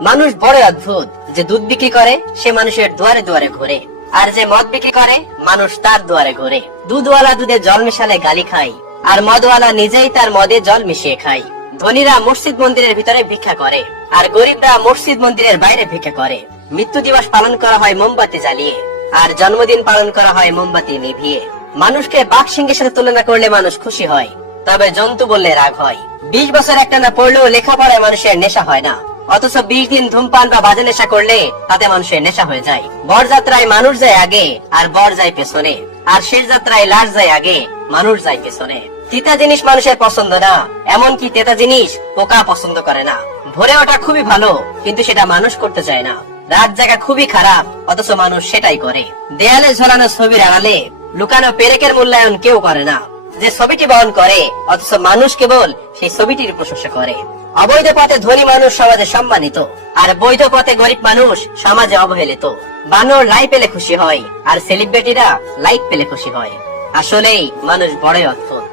মানুষ বড় অদ্ভুত, যে দুধ বিক্রি করে সে মানুষের দুয়ারে দুয়ারে ঘোরে, আর যে মদ বিক্রি করে মানুষ তার দুয়ারে ঘোরে। দুধওয়ালা দুধে জল মিশালে গালি খায়, আর মদওয়ালা নিজেই তার মদে জল মিশিয়ে খায়। ধনীরা মসজিদ মন্দিরের ভিতরে ভিক্ষা করে, আর গরিবরা মসজিদ মন্দিরের বাইরে ভিক্ষা করে। মৃত্যু দিবস পালন করা হয় মোমবাতি জ্বালিয়ে, আর জন্মদিন পালন করা হয় মোমবাতি নিভিয়ে। মানুষকে বাঘ সিংহের সাথে তুলনা করলে মানুষ খুশি হয়, তবে জন্তু বললে রাগ হয়। 20 বছর একটানা পড়লেও লেখাপড়ায় মানুষের নেশা হয় না, অথচ 20 দিন ধূমপান বা বাজে নেশা করলে তাতে মানুষের নেশা হয়ে যায়। বরযাত্রায় মানুষ যায় আগে আর বর যায় পেছনে, আর শেষ যাত্রায় লাশ যায় আগে, মানুষ যায় পেছনে। তিতা জিনিস মানুষের পছন্দ না, এমনকি তেতা জিনিস পোকা পছন্দ করে না। ভোরে ওঠা খুবই ভালো, কিন্তু সেটা মানুষ করতে চায় না। রাত জাগা খুবই খারাপ, অথচ মানুষ সেটাই করে। দেয়ালে ঝোলানো ছবির আড়ালে লুকানো পেরেকের মূল্যায়ন কেউ করে না, যে ছবিটি বহন করে, অথচ মানুষ কেবল সেই ছবিটির প্রশংসা করে। অবৈধ পথে ধনী মানুষ সমাজে সম্মানিত, আর বৈধ পথে গরিব মানুষ সমাজে অবহেলিত। বানর লাই পেলে খুশি হয়, আর সেলিব্রিটিরা লাইক পেলে খুশি হয়। আসলেই মানুষ বড়ই অদ্ভুত।